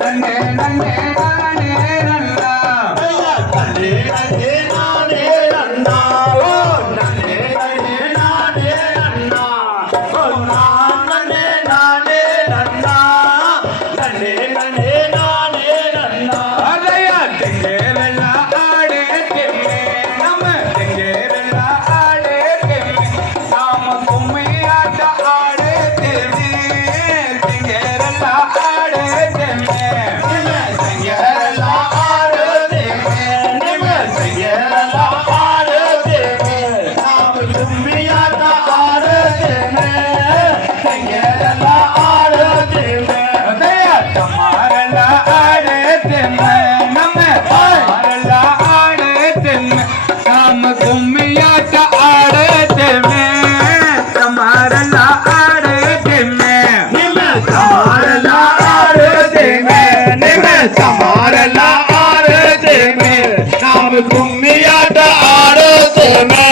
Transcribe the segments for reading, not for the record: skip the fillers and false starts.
நன்னே நன்னே நானே நன்னா நன்னே நன்னே நானே நன்னா ஓ நன்னே நன்னே நானே நன்னா ஓ நன்னே நானே நன்னா நன்னே நன்னே நானே நன்னா அதையா தெங்கேரல்ல ஆடே தெம்மே நம்ம தெங்கேரல்ல ஆடே தெம்மே நாம கும்மியாட்ட ஆடே தெம்மே தெங்கேரல்ல ஆடே தெம்மே தெங்கேரல்ல ஆடே தெம்மே நம்ம தெங்கேரல்ல ஆடே தெம்மே நாம கும்மியாட்ட ஆடே தெம்மே தெங்கேரல்ல ஆடே தெம்மே அதையா தமாரல்ல ஆடே தெம்மே நம்ம தமாரல்ல ஆடே தெம்மே நாம கும்மியாட்ட ஆடே தெம்மே தமாரல்ல ஆடே தெம்மே நிம்ம தமாரல்ல ஆடே தெம்மே நிம்ம தமாரல்ல ஆடே தெம்மே நாம கும்மியாட்ட ஆடே தெம்மே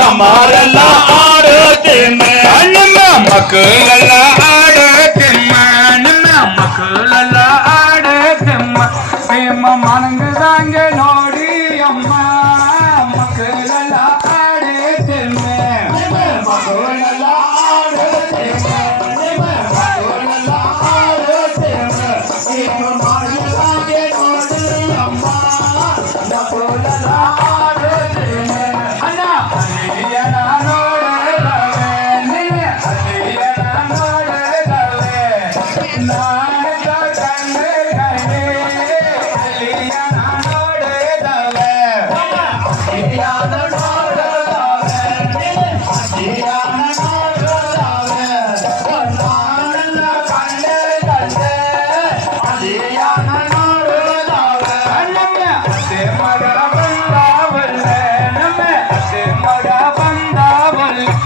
தமாரல்ல ஆடே தெம்மே நிம்ம மக்களல்ல ஆடே தெம்மே நிம்ம மக்களல்ல ஆடே தெம்மே ಪ್ರೇಮ ಮನಂಗದಂಗೆ ನೋಡಿ ಅಮ್ಮ ಮಕ್ಕಳೆಲ್ಲ ಆಡೇತೆಮ್ಮೆ ಮಕ್ಕಳೆಲ್ಲ ಆಡೇತೆಮ್ಮೆ ಮಕ್ಕಳೆಲ್ಲ ಆಡೇತೆಮ್ಮೆ ಪ್ರೇಮ ಮನಂಗದಂಗೆ ನೋಡಿ ಅಮ್ಮ ಮಕ್ಕಳೆಲ್ಲ ಆಡೇತೆಮ್ಮೆ ಅಣ್ಣ ಅಲ್ಲಿಯನ ನೋಡಲವೆ ನಿನ್ನೆ ಅಲ್ಲಿಯನ ನೋಡಲವೆ ನಾಡದ ಕಣ್ಣೆ ಕಣ್ಣೆ ಅಲ್ಲಿಯನ ನೋಡಲವೆ ಅಲ್ಲಿಯನ ನೋಡಲವೆ ನಿನ್ನೆ ಅಲ್ಲಿಯನ ನೋಡಲವೆ ನಾಡದ ಕಣ್ಣೆ ಕಣ್ಣೆ ಅಲ್ಲಿಯನ ನೋಡಲವೆ ನಮ್ಮ ಅತ್ತೆ ಮಗ ಬಂದವಲ್ಲೆ ನಮ್ಮ ಅತ್ತೆ ಮಗ ಬಂದವಲ್ಲೆ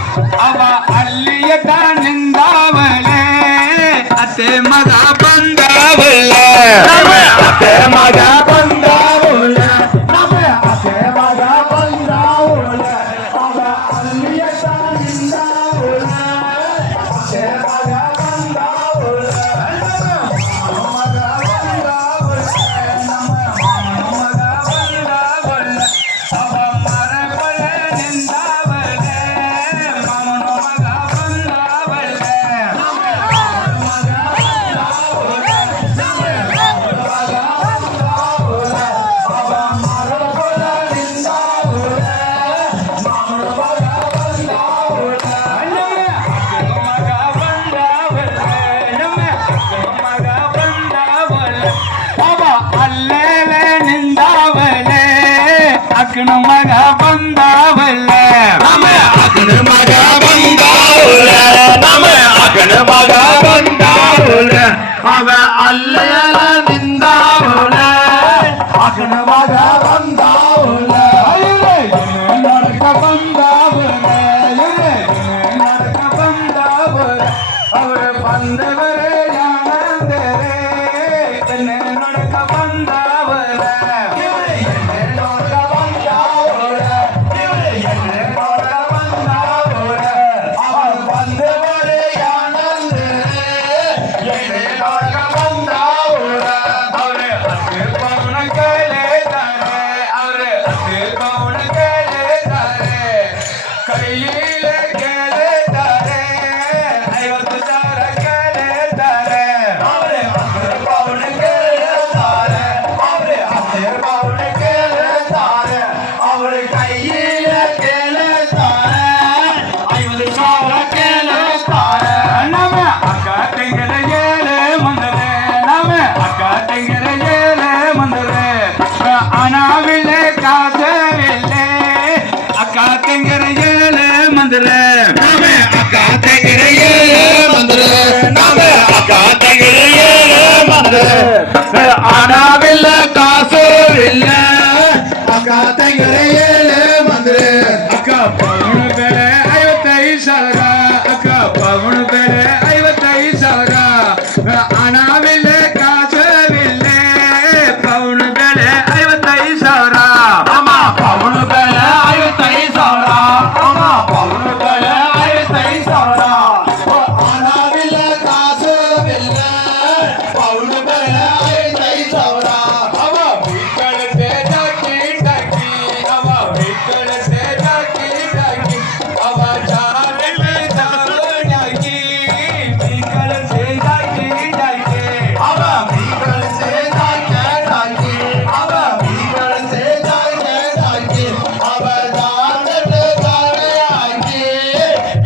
ಅವ ಅಲ್ಲಿಯ ನಿಂದವಳೆ ಅತ್ತೆ ಮಗ ಬಂದವಲ್ಲೆ ನಮ್ಮ ಅತ್ತೆ ಮಗ ಬಂದವಲ್ಲೆ ನಮ್ಮ ಅತ್ತೆ ಮಗ ಬಂದವಲ್ಲೆ ಅವ ಅಲ್ಲಿಯ ನಿಂದವಳೆ ಅತ್ತೆ ಮಗ ಬಂದವಲ್ಲೆ ನಮ್ಮ ಮಗ ಬಂದವಲ್ಲೆ ನಮ್ಮ ಮಗ ಬಂದವಲ್ಲೆ ಅವ ಮರಗಳ ನಿಂದವಳೆ ಮಾಮನ ಮಗ ಬಂದವಲ್ಲೆ ನಮ್ಮ ಮಗ ಬಂದವಲ್ಲೆ ನಮ್ಮ ಮಗ ಬಂದವಲ್ಲೆ ಅವ ಮರಗಳ ನಿಂದವಳೆ ಮಾಮನ ಮಗ ಬಂದವಲ್ಲೆ ನಮ್ಮ ಮಗ ಬಂದವಲ್ಲೆ ಅವ ಅಲ್ಲೇಲೆ ನಿಂದವಳೆ ಅಕ್ಕನ ಮಗ ಬಂದವಲ್ಲೆ ನಮ್ಮ ಅಕ್ಕನ ಮಗ ಬಂದವಲ್ಲೆ ನಮ್ಮ ಅಕ್ಕನ ಮಗ ಬಂದವಲ್ಲೆ ಅವ ಅಲ್ಲೇಲ ನಿಂದವಳೆ ಅಕ್ಕನ ಮಗ ಬಂದವಲ್ಲೆ ನಡಕ ಬಂದವಲ್ಲೆ ನಡಕ ಬಂದವಲ್ಲೆ ಅವರು ಬಂದವರೇ ಯಾನಂದರೆ ನಡಕ ಬಂದವಲ್ಲೆ ನೋಡಕ ಬಂದವಲ್ಲೆ ನೋಡಕ ಬಂದವಲ್ಲೆ ಅವರು ಬಂದವರೇ ಯಾನಂದರೆ ನೋಡಕ ಬಂದವಲ್ಲೆ ಅವರೇ ಅತ್ತೆ ಪವನ ಕೈಲೇದಾರೆ ಅವ ಬಿಕ್ಕಳತೆ ಡಾಕಿ ಡಾಕಿ ಅವ ಬಿಕ್ಕಳತೆ ಡಾಕಿ ಡಾಕಿ ಅವ ಜಾರಲೆ ದಾವಣಾಗಿ ಬಿಕ್ಕಳತೆ ಡಾಕಿ ಡಾಕಿ ಅವ ಬೀಗಳತೆ ದಾಕೆ ದಾಕೆ ಅವ ಬೀಗಳತೆ ದಾಕೆ ದಾಕೆ ಅವ ದಾಂಡಲೆ ದಾಳೆಯಾಗಿ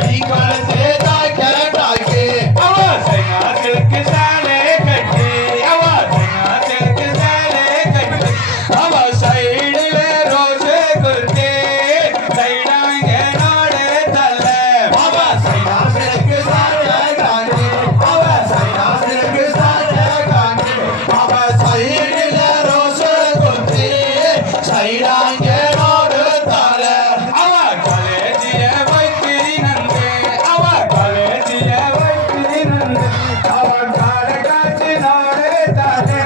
ಬೀಗಳತೆ ದಾಕೆ ದಾಕೆ ಅವ ಸೈನಾತಿಗೆ ಸಾಲೆ ಕಟ್ಟಿ ಅವ ಸೈನಾತಿಗೆ ಸಾಲೆ ಕಟ್ಟಿ ಅವ ಸೈಡಿಲೆ ರೋಸೆ ಕುರ್ತಿ ಸೈಡಂಗೆ ನೋಡೆ ತಲೆ ಅವ ಸೈನಾಸಿರಕ್ಕೆ ಸಾಕೆ ದಾಕೆ ಅವ ಸೈನಾಸಿರಕ್ಕೆ ಸಾಕೆ ದಾಕೆ ಅವ ಸೈಡಿಲ ರೋಸ ಕೊತ್ತಿ ಸೈಡಾಂಗೆ ನೋಡುತ್ತಾರೆ ಅವ ಕಾಲೇಜಿಯ ವೈದ್ಯನಂತೆ ಅವ ಕಾಲೇಜಿಯ ವೈದ್ಯನಂತೆ ಅವ ಕಾಲ ಕಾಚಿ ನೋಡುತ್ತಾನೆ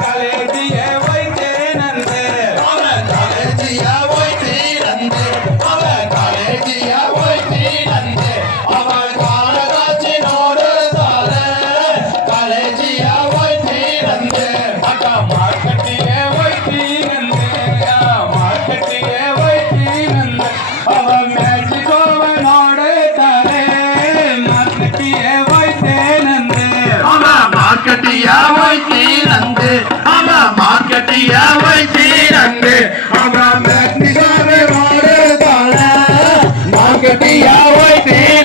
ಕಾಲೇಜಿಯ ವೈದ್ಯನಂತೆ ಅವ ಕಾಲೇಜಿಯ ಹೋಯ್ತೀರಂತೆ ಅವ ಕಾಲೇಜಿಯ ಹೋಯ್ತೀರಂತೆ ಅವ ಕಾಲಗಾಚಿ ನೋಡುತ್ತಾರೆ ಕಾಲೇಜಿಯ ಹೋಯ್ತೀರಂತೆ ಅಕ್ಕ ಮಾರ್ಕಟ್ಟಿಯ ವೈದ್ಯನಂತೆ ಮಾರ್ಕಟ್ಟಿಯ ವೈದ್ಯನಂತೆ ಅವ ಮ್ಯಾಜಿಕೋವ ನೋಡುತ್ತಾರೆ ಮಾರ್ಕಟ್ಟಿಯ ವೈದ್ಯನಂತೆ ಅವ ಮಾರ್ಕಟಿಯ ಹೋಯ್ತೀರಂತೆ ಅವ ಮಾರ್ಕಟಿಯ ಹೋಯ್ತೀರಂತೆ ಅವ